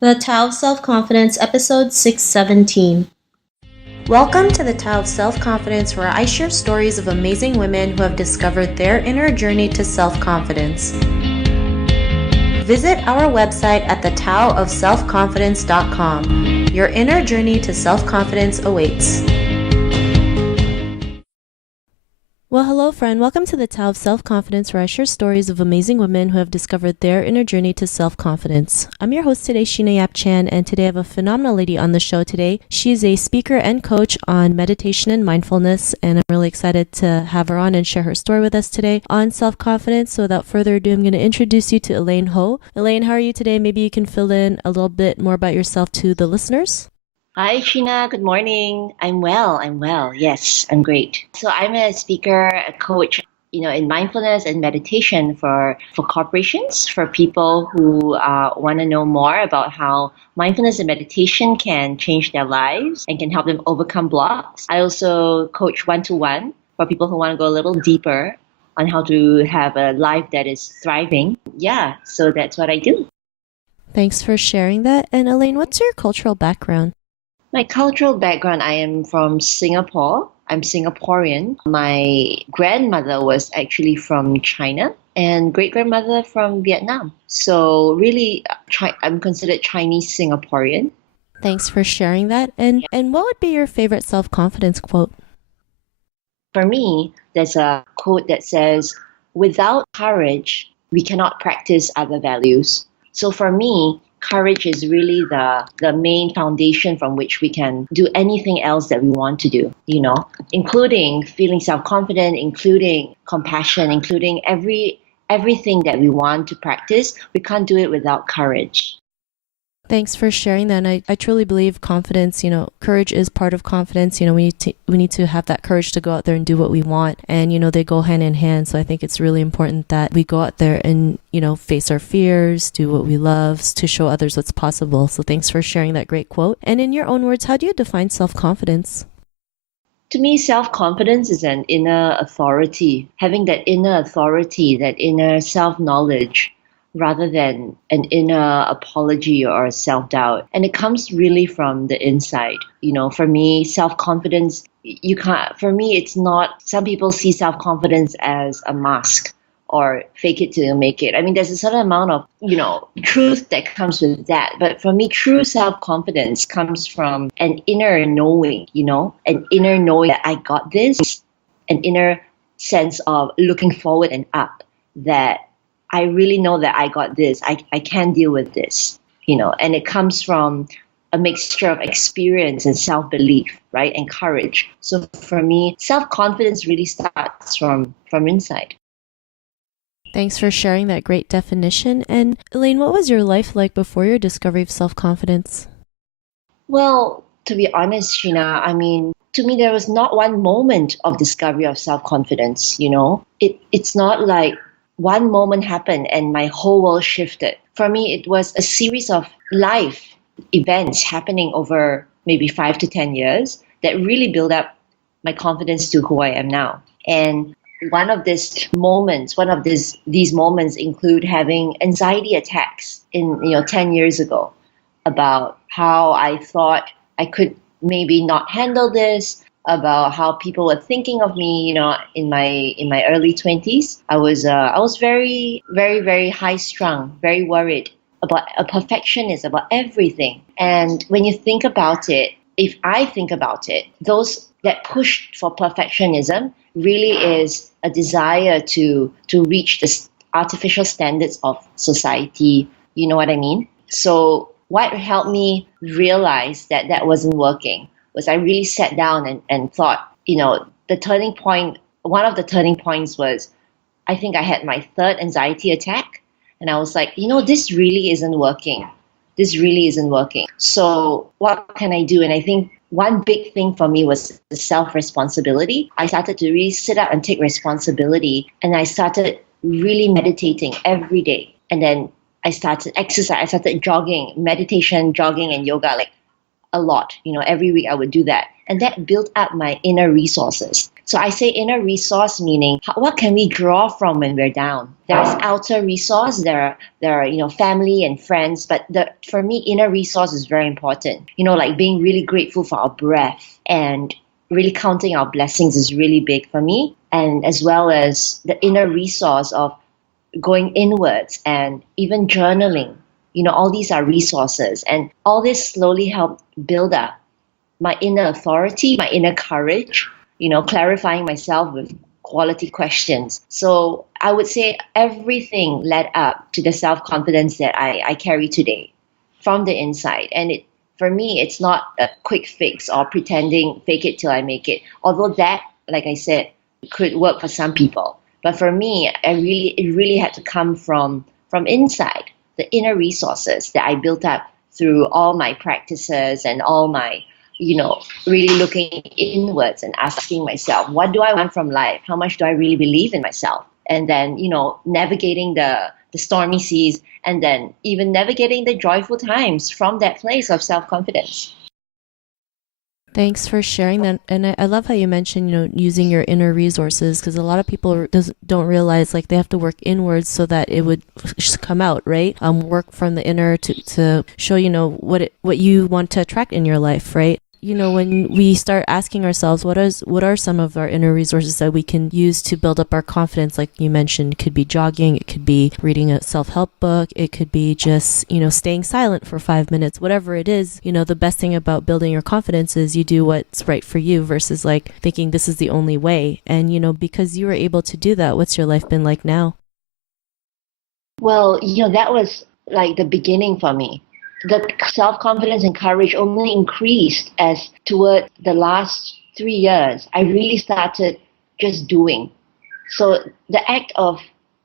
The Tao of Self-Confidence, episode 617. Welcome to the Tao of Self-Confidence, where I share stories of amazing women who have discovered their inner journey to self-confidence. Visit our website at thetaoofselfconfidence.com. Your inner journey to self-confidence awaits. Well, hello, friend. Welcome to the Tao of Self-Confidence, where I share stories of amazing women who have discovered their inner journey to self-confidence. I'm your host today, Sheena Yap Chan, and today I have a phenomenal lady on the show today. She is a speaker and coach on meditation and mindfulness, and I'm really excited to have her on and share her story with us today on self-confidence. So without further ado, I'm going to introduce you to Elaine Ho. Elaine, how are you today? Maybe you can fill in a little bit more about yourself to the listeners. Hi, Sheena. Good morning. I'm well. Yes, I'm great. So I'm a speaker, a coach, in mindfulness and meditation for corporations, for people who want to know more about how mindfulness and meditation can change their lives and can help them overcome blocks. I also coach one-to-one for people who want to go a little deeper on how to have a life that is thriving. Yeah, so that's what I do. Thanks for sharing that. And Elaine, what's your cultural background? My cultural background, I am from Singapore. I'm Singaporean. My grandmother was actually from China and great-grandmother from Vietnam. So really, I'm considered Chinese Singaporean. Thanks for sharing that. And what would be your favorite self-confidence quote? For me, there's a quote that says, "Without courage, we cannot practice other values." So for me, courage is really the main foundation from which we can do anything else that we want to do, including feeling self-confident, including compassion, including everything that we want to practice. We can't do it without courage. Thanks for sharing that. And I truly believe confidence, courage is part of confidence. We need to have that courage to go out there and do what we want. And, they go hand in hand. So I think it's really important that we go out there and, face our fears, do what we love, to show others what's possible. So thanks for sharing that great quote. And in your own words, how do you define self-confidence? To me, self-confidence is an inner authority, having that inner authority, that inner self-knowledge, rather than an inner apology or self-doubt. And it comes really from the inside. For me, self-confidence, for me, it's not, some people see self-confidence as a mask or fake it till you make it. I mean, there's a certain amount of, truth that comes with that. But for me, true self-confidence comes from an inner knowing, an inner knowing that I got this, an inner sense of looking forward and up, that I really know that I got this. I can deal with this, and it comes from a mixture of experience and self-belief, right? And courage. So for me, self-confidence really starts from inside. Thanks for sharing that great definition. And Elaine, what was your life like before your discovery of self-confidence? Well, to be honest, Sheena, to me, there was not one moment of discovery of self-confidence, It's not like one moment happened and my whole world shifted. For me, it was a series of life events happening over maybe 5 to 10 years that really built up my confidence to who I am now. And one of these moments include having anxiety attacks 10 years ago, about how I thought I could maybe not handle this, about how people were thinking of me, in my early 20s. I was very, very, very high strung, very worried about a perfectionist about everything. And when you think about it, if I think about it, those that push for perfectionism really is a desire to reach the artificial standards of society. You know what I mean? So what helped me realize that wasn't working was I really sat down and thought, the turning point, one of the turning points was, I think I had my third anxiety attack. And I was like, this really isn't working. This really isn't working. So what can I do? And I think one big thing for me was the self-responsibility. I started to really sit up and take responsibility. And I started really meditating every day. And then I started exercise. I started jogging, meditation, jogging, and yoga, like a lot. Every week I would do that. And that built up my inner resources. So I say inner resource meaning what can we draw from when we're down? There's outer resource, there are family and friends, but for me inner resource is very important. Like being really grateful for our breath and really counting our blessings is really big for me. And as well as the inner resource of going inwards and even journaling. All these are resources, and all this slowly helped build up my inner authority, my inner courage, clarifying myself with quality questions. So I would say everything led up to the self-confidence that I carry today from the inside. And for me, it's not a quick fix or pretending fake it till I make it. Although that, like I said, could work for some people. But for me, it really had to come from inside, the inner resources that I built up through all my practices and all my, really looking inwards and asking myself, what do I want from life? How much do I really believe in myself? And then, navigating the stormy seas and then even navigating the joyful times from that place of self-confidence. Thanks for sharing that. And I love how you mentioned, using your inner resources, because a lot of people don't realize like they have to work inwards so that it would come out, right? Work from the inner to show, what you want to attract in your life, right? When we start asking ourselves, what are some of our inner resources that we can use to build up our confidence? Like you mentioned, it could be jogging, it could be reading a self-help book, it could be just, staying silent for 5 minutes, whatever it is. The best thing about building your confidence is you do what's right for you versus like thinking this is the only way. And, because you were able to do that, what's your life been like now? Well, that was like the beginning for me. The self-confidence and courage only increased as toward the last 3 years, I really started just doing. So the act of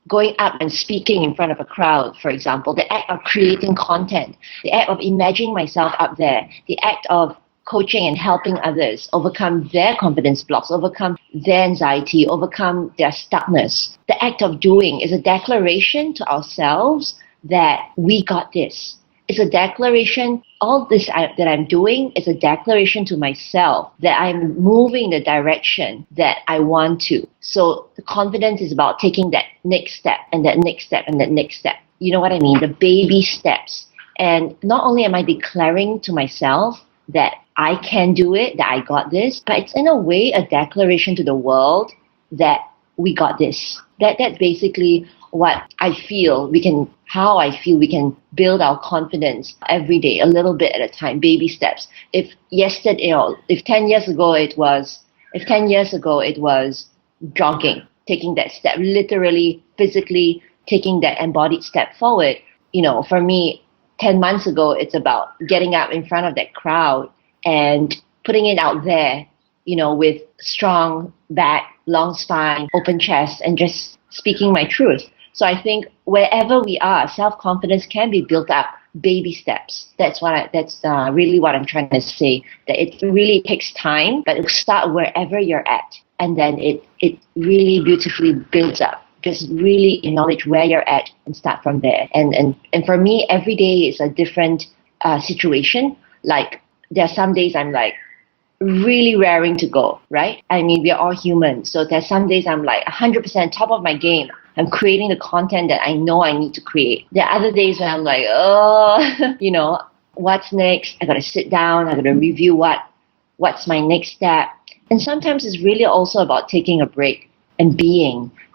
going up and speaking in front of a crowd, for example, the act of creating content, the act of imagining myself up there, the act of coaching and helping others overcome their confidence blocks, overcome their anxiety, overcome their stuckness. The act of doing is a declaration to ourselves that we got this. It's a declaration, all this that I'm doing is a declaration to myself that I'm moving the direction that I want to. So the confidence is about taking that next step and that next step and that next step. You know what I mean? The baby steps. And not only am I declaring to myself that I can do it, that I got this, but it's in a way a declaration to the world that we got this. That's basically what I feel how I feel we can build our confidence every day, a little bit at a time, baby steps. If 10 years ago it was jogging, taking that step, literally, physically taking that embodied step forward, for me, 10 months ago, it's about getting up in front of that crowd and putting it out there, with strong back, long spine, open chest, and just speaking my truth. So I think wherever we are, self-confidence can be built up baby steps. That's really what I'm trying to say. That it really takes time, but it start wherever you're at, and then it really beautifully builds up. Just really acknowledge where you're at and start from there. And for me, every day is a different situation. Like there are some days I'm like really raring to go, right? I mean, we're all human. So there's some days I'm like 100% top of my game. I'm creating the content that I know I need to create. There are other days when I'm like, what's next? I got to sit down. I got to review what's my next step. And sometimes it's really also about taking a break and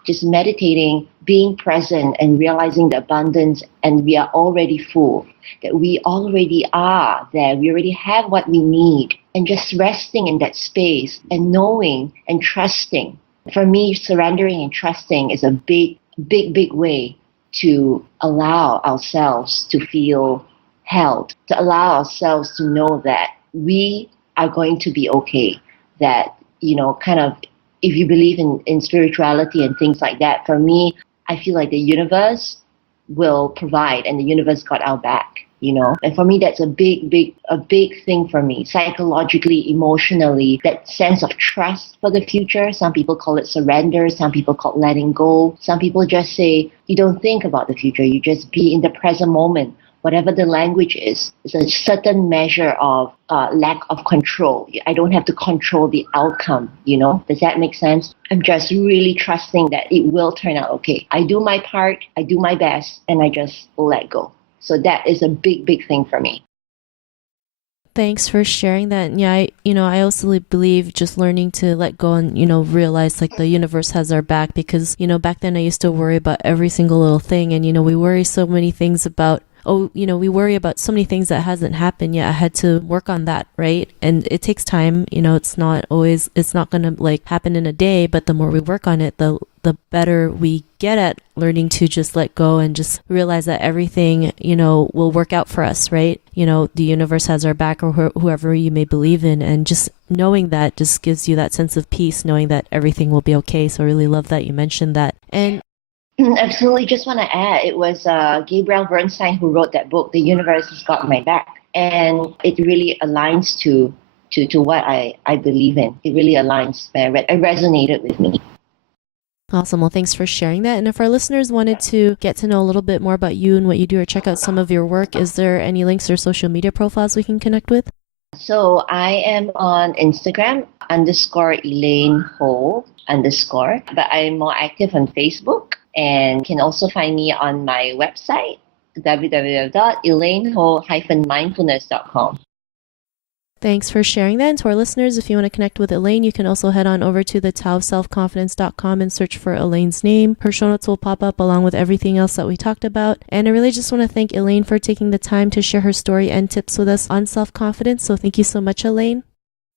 just meditating, being present and realizing the abundance, and we are already full, that we already are there. We already have what we need, and just resting in that space and knowing and trusting. For me, surrendering and trusting is a big, big, big way to allow ourselves to feel held, to allow ourselves to know that we are going to be okay, that, kind of, if you believe in spirituality and things like that, for me, I feel like the universe will provide, and the universe got our back, And for me, that's a big thing for me, psychologically, emotionally, that sense of trust for the future. Some people call it surrender. Some people call it letting go. Some people just say, you don't think about the future. You just be in the present moment. whatever the language is, it's a certain measure of lack of control. I don't have to control the outcome, you know? Does that make sense? I'm just really trusting that it will turn out okay. I do my part, I do my best, and I just let go. So that is a big, big thing for me. Thanks for sharing that. And yeah, I also believe just learning to let go and, realize like the universe has our back because, back then I used to worry about every single little thing. And, we worry so many things about, we worry about so many things that hasn't happened yet. I had to work on that, right? And it takes time. It's not going to like happen in a day, but the more we work on it, the better we get at learning to just let go and just realize that everything, will work out for us, right? The universe has our back or whoever you may believe in. And just knowing that just gives you that sense of peace, knowing that everything will be okay. So I really love that you mentioned that. And absolutely. Just want to add, it was Gabriel Bernstein who wrote that book, The Universe Has Got My Back. And it really aligns to what I believe in. It really aligns. It resonated with me. Awesome. Well, thanks for sharing that. And if our listeners wanted to get to know a little bit more about you and what you do or check out some of your work, is there any links or social media profiles we can connect with? So I am on Instagram _Elaine Ho _, but I'm more active on Facebook and can also find me on my website, www.elaineho-mindfulness.com. Thanks for sharing that. And to our listeners, if you want to connect with Elaine, you can also head on over to thetaoofselfconfidence.com and search for Elaine's name. Her show notes will pop up along with everything else that we talked about. And I really just want to thank Elaine for taking the time to share her story and tips with us on self-confidence. So thank you so much, Elaine.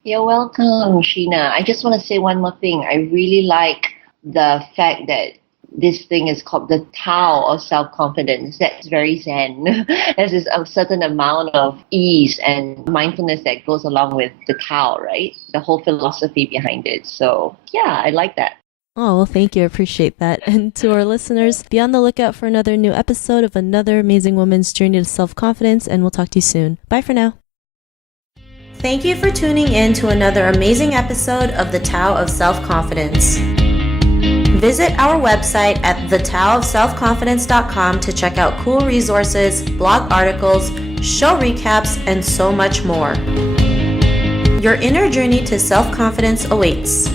You're welcome, Sheena. I just want to say one more thing. I really like the fact that this thing is called the Tao of self-confidence. That's very zen. There's this a certain amount of ease and mindfulness that goes along with the Tao, right? The whole philosophy behind it. So yeah, I like that. Oh, well, thank you. I appreciate that. And to our listeners, be on the lookout for another new episode of another amazing woman's journey to self-confidence, and we'll talk to you soon. Bye for now. Thank you for tuning in to another amazing episode of The Tao of Self-Confidence. Visit our website at thetaoofselfconfidence.com to check out cool resources, blog articles, show recaps, and so much more. Your inner journey to self-confidence awaits.